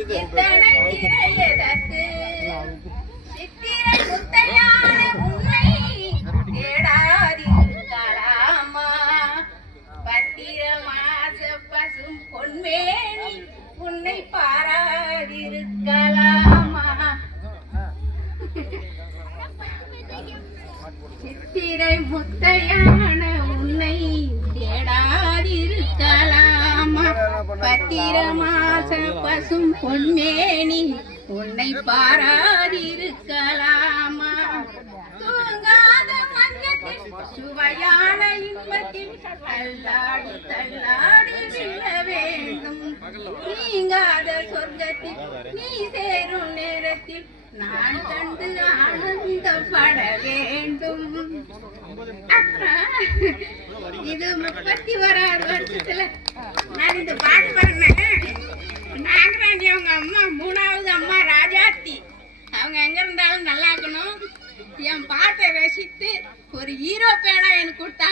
இத்தனை திரையதற்கு சித்திரை முத்தையான உன்னை தேடாதிருக்கலாமா பத்திர மாச பசும் பொன்மேனி உன்னை பாராதிருக்கலாமா சித்திரை முத்தையான உன்னை தேடாதிருக்கலாமா பத்திர மாச பசும் பொன்மேனி உன்னை பாராதிருக்கலாமா தூங்காத மஞ்சத்தில் சுவையான இன்பத்தில் தள்ளாடி தள்ளாடி விழ வேண்டும் நீங்காத சொர்க்கத்தில் நீ சேரும் நேரத்தில் நான் கண்டு ஆனந்தப்பட வேண்டும். இது 31வது வருஷத்துல நான் இந்த பாட்டு பாடினேன். நாகராணி அவங்க அம்மா 3வது அம்மா ராஜாத்தி அவங்க எங்க இருந்தாலும் நல்லா இருக்கணும். என் பாட்டை ரசித்து ஒரு ஹீரோ பேனா எனக்கு கொடுத்தாங்க.